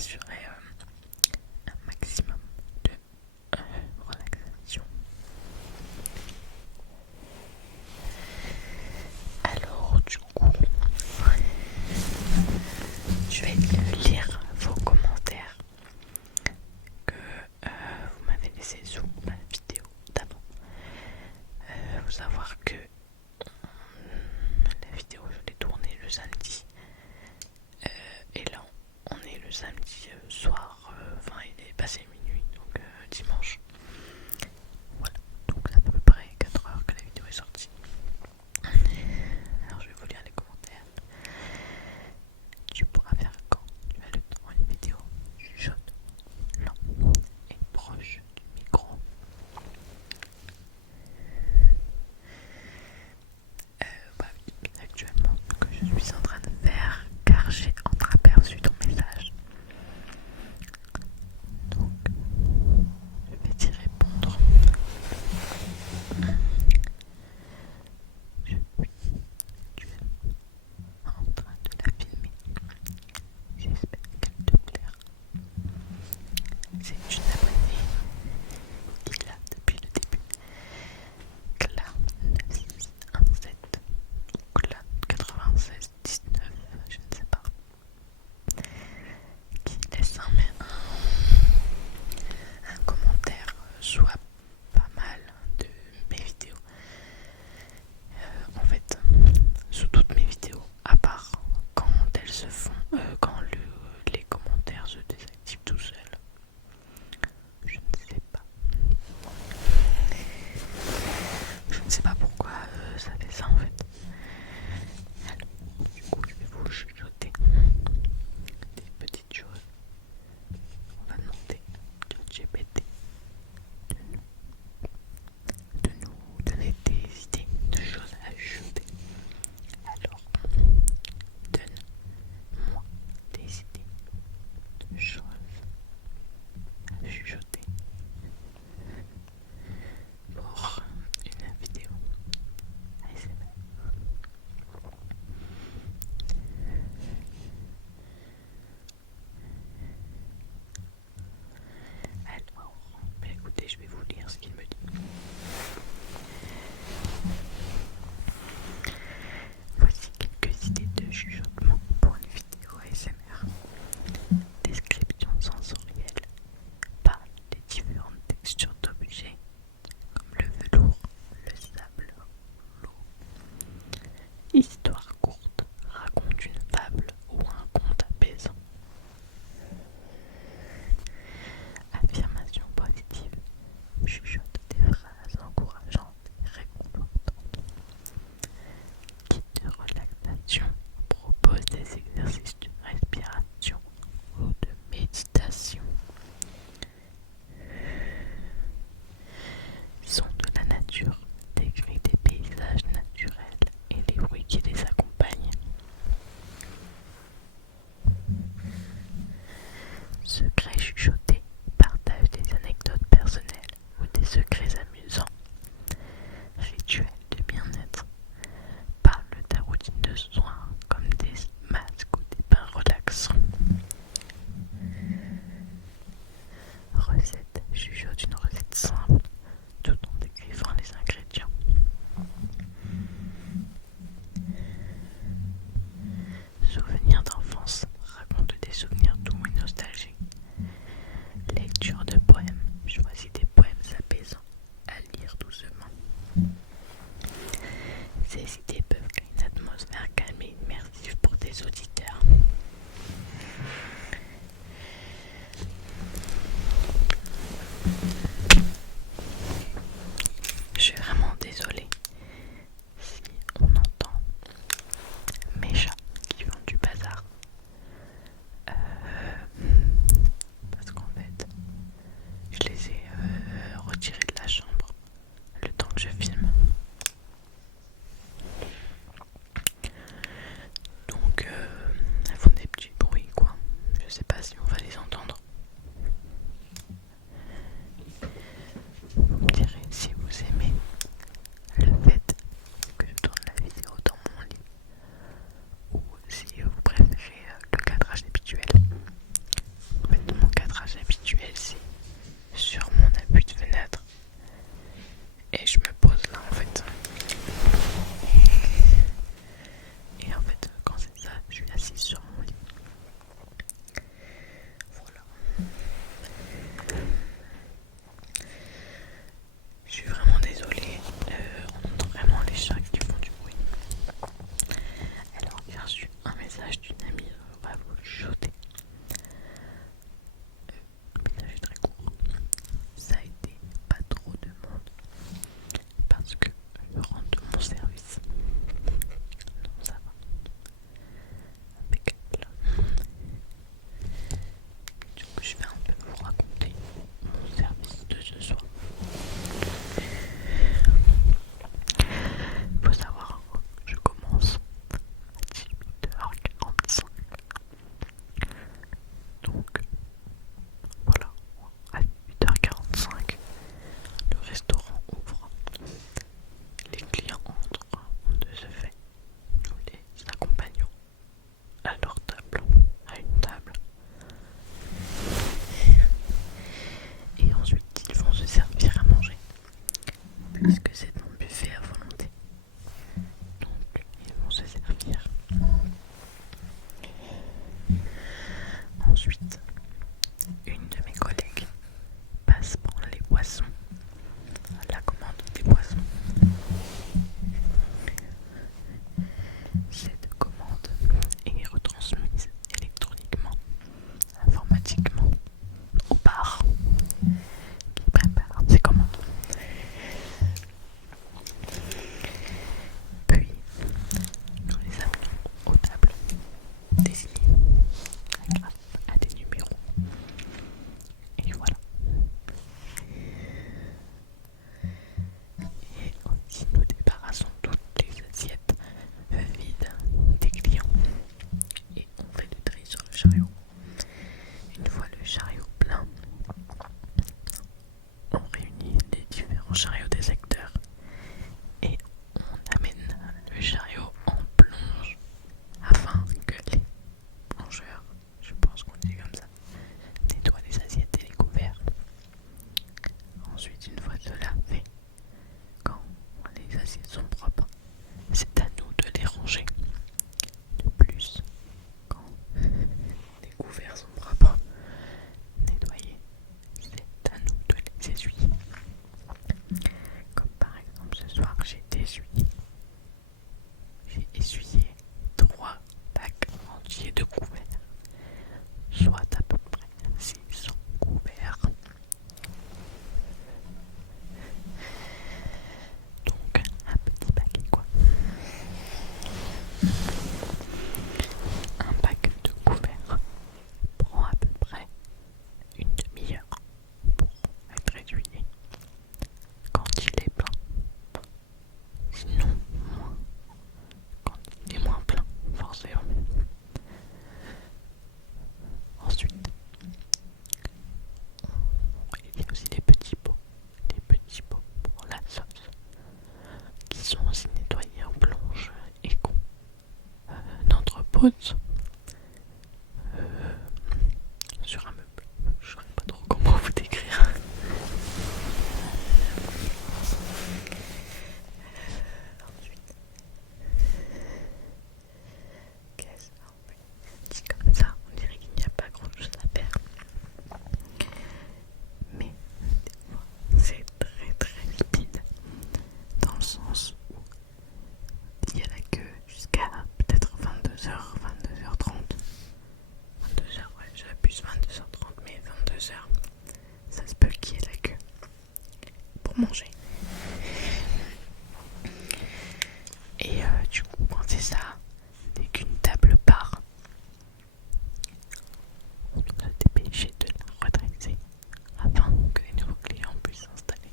assurer un maximum de relaxation. Alors du coup, je vais lire vos commentaires que vous m'avez laissés sous ma vidéo d'avant. Faut savoir que la vidéo je l'ai tournée le samedi et là on est le samedi soir, il est passé minuit, donc dimanche. Voilà, donc à peu près 4 heures que la vidéo est sortie. Alors je vais vous lire les commentaires. Tu pourras faire quand tu as le temps une vidéo chuchote, lent et proche du micro. Actuellement ce que je suis en train de faire, car j'ai entreaperçu ton message. Donc je vais t'y répondre. Je suis actuellement en train de la filmer. J'espère qu'elle te plaira. C'est une abonnée qui est là depuis le début. Cla9617 ou Cla9619, je ne sais pas, qui laisse un commentaire soit pas mal de mes vidéos. En fait, sous toutes mes vidéos, à part quand elles se font, quand les commentaires se désactivent tout seuls. Je ne sais pas. Je ne sais pas pourquoi ça fait ça en fait. Alors, du coup, je vais vous chuchoter des petites choses. On va demander à ChatGPT de nous donner des idées de choses à chuchoter. Alors, donne-moi des idées de choses à chuchoter pour une vidéo ASMR. Alors, écoutez, je vais vous lire ce qu'il me dit. Voici quelques idées de chuchotement pour une vidéo ASMR. Description sensorielle. Parle des différentes textures d'objets comme le velours, le sable, l'eau. Histoire courte. Raconte une fable ou un conte apaisant. Affirmation positive. Chuchote des phrases encourageantes et réconfortantes. Guide de relaxation. Propose des exercices de respiration ou de méditation. Son de la nature. Décrit des paysages naturels et les bruits qui les accompagnent. Secrets chuchotés. Partage des anecdotes personnelles ou des secrets amusants. Rituel de bien-être. Parle de ta routine de soins comme des masques ou des bains relaxants. Recette. Chuchote une recette simple tout en décrivant les ingrédients. Souvenirs d'enfance. Raconte des souvenirs doux et nostalgiques. Lecture de poèmes. Choisis des poèmes apaisants à lire doucement. Ces idées peuvent créer une atmosphère calme et immersive pour tes auditeurs. Je suis vraiment désolée si on entend mes chats qui font du bazar. Parce qu'en fait, je les ai retirés de la chambre le temps que je filme. Donc elles font des petits bruits quoi. Je sais pas si on va les entendre. Vous me direz si vous aimez le fait que je tourne la vidéo dans mon lit ou si vous préférez le cadrage habituel. une de mes collègues passe prendre les boissons, la commande des boissons. Cette commande est retransmise électroniquement, informatiquement au bar qui prépare ses commandes. Puis nous les amenons aux tables désignées grâce à des numéros. Et voilà. Et aussi nous débarrassons toutes les assiettes vides des clients. Et on fait le tri sur le chariot. Une fois le chariot plein, on réunit les différents chariots des secteurs et on amène le chariot en plonge afin que les plongeurs, je pense qu'on dit comme ça, nettoient les assiettes et les couverts. Ensuite, une fois cela fait, quand les assiettes sont propres, c'est à nous de les ranger. De plus, quand les couverts sont propres, nettoyés, c'est à nous de les essuyer. Comme par exemple ce soir, j'ai essuyé 3 bacs entiers de couverts, soit à peu près 600 couverts. Donc un petit paquet quoi. Un bac de couverts prend à peu près une demi-heure pour être essuyé quand il est plein. Sinon, moins quand il est moins plein, forcément. Ensuite, il y a aussi les petits pots pour la sauce, qui sont aussi nettoyés en plonge et qu'on entrepose sur un meuble. Je ne saurais pas trop comment vous décrire. Ensuite, dit comme ça, on dirait qu'il n'y a pas grand chose à faire. Mais c'est très très rapide, dans le sens où il y a la queue jusqu'à peut-être 22h, 22h30. 22h, ouais, j'abuse, 22h30, mais 22h, ça se peut qu'il y ait la queue pour manger. Et du coup, quand c'est ça, dès qu'une table part, on doit se dépêcher de la redresser afin que les nouveaux clients puissent s'installer.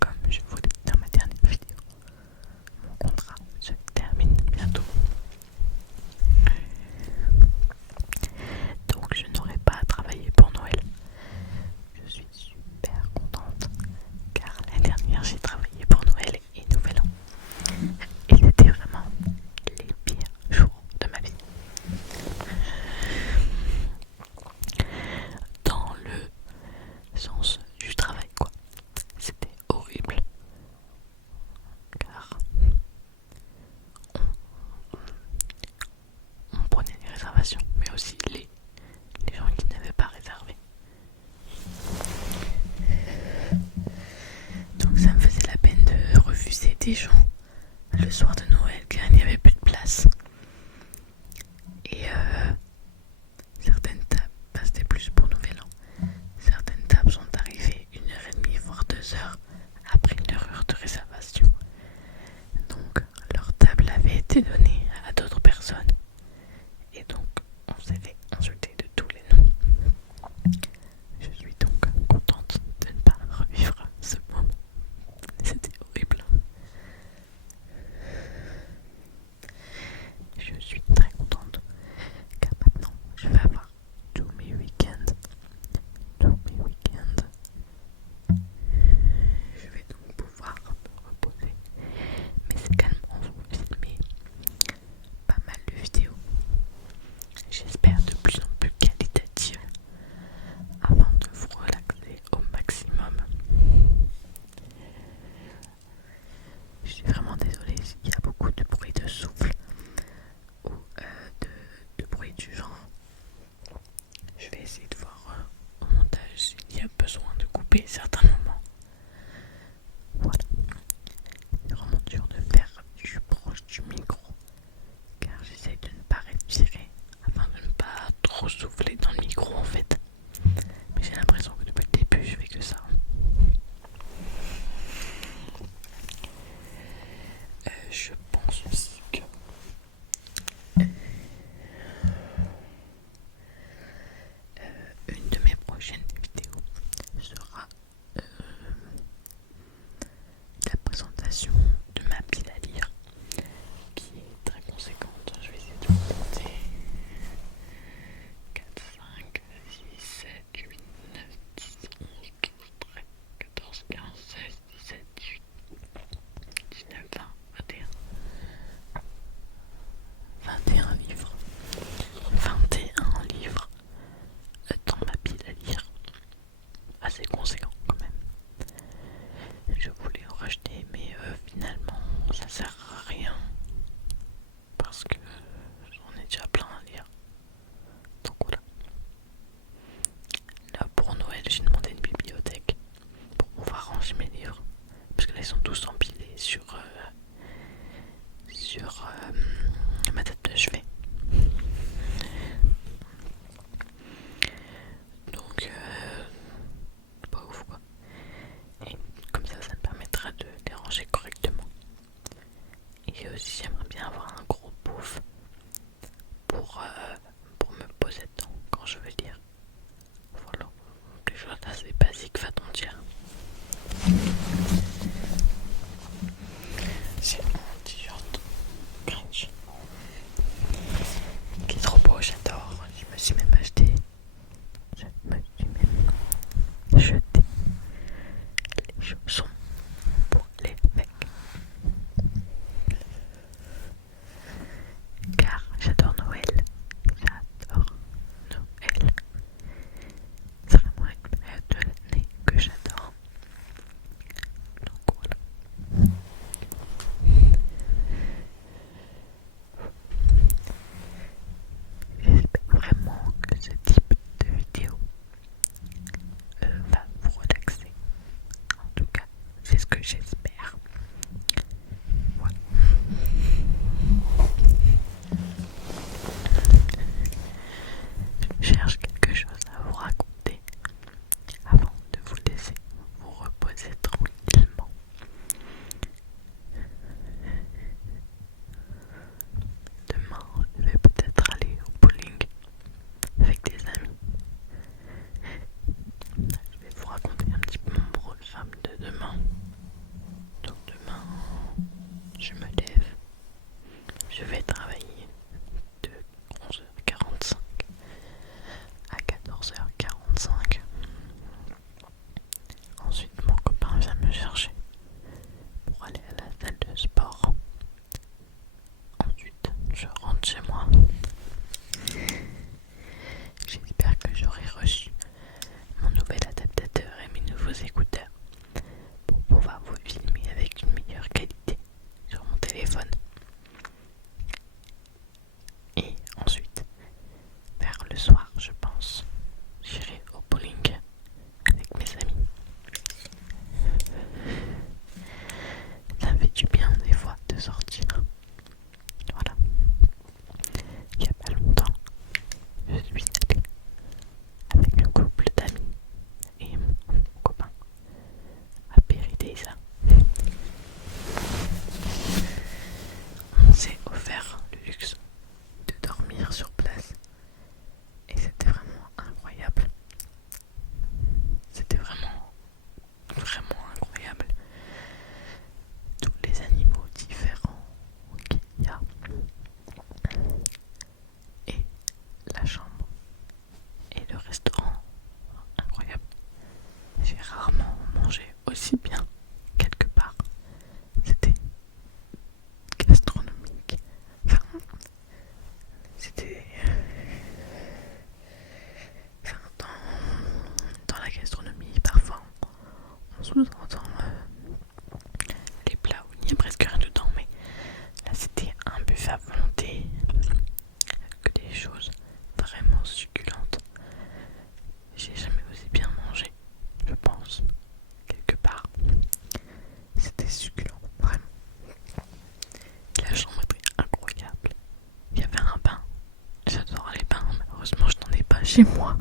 Comme je vous l'ai dit dans ma dernière vidéo, mon contrat se termine bientôt. Donc je n'aurai pas à travailler pour Noël. Je suis super contente car l'année dernière j'ai travaillé pour Noël et Nouvel An. Et c'était vraiment les pires jours de ma vie. Dans le sens du travail quoi. C'était horrible. Car on prenait des réservations, mais aussi les gens qui n'avaient pas réservé. Donc ça me faisait la peine de refuser des gens le soir de Noël car il n'y avait plus de place. Et certaines tables, c'était plus pour Nouvel An, certaines tables sont arrivées 1h30 voire 2h après leur heure de réservation. Donc leur table avait été donnée à d'autres personnes. Et donc on s'est fait insulter de tous les noms. Je suis donc contente de ne pas revivre ce moment. C'était horrible. couper certains moments. Voilà. C'est vraiment dur de faire du proche du micro car j'essaie de ne pas respirer afin de ne pas trop souffler dans le micro en fait. Mais j'ai l'impression que depuis le début je fais que ça. Je pense aussi que une de mes prochaines vidéos sera la présentation de ma pile à lire qui est très conséquente. Je vais essayer de vous compter 4, chez moi.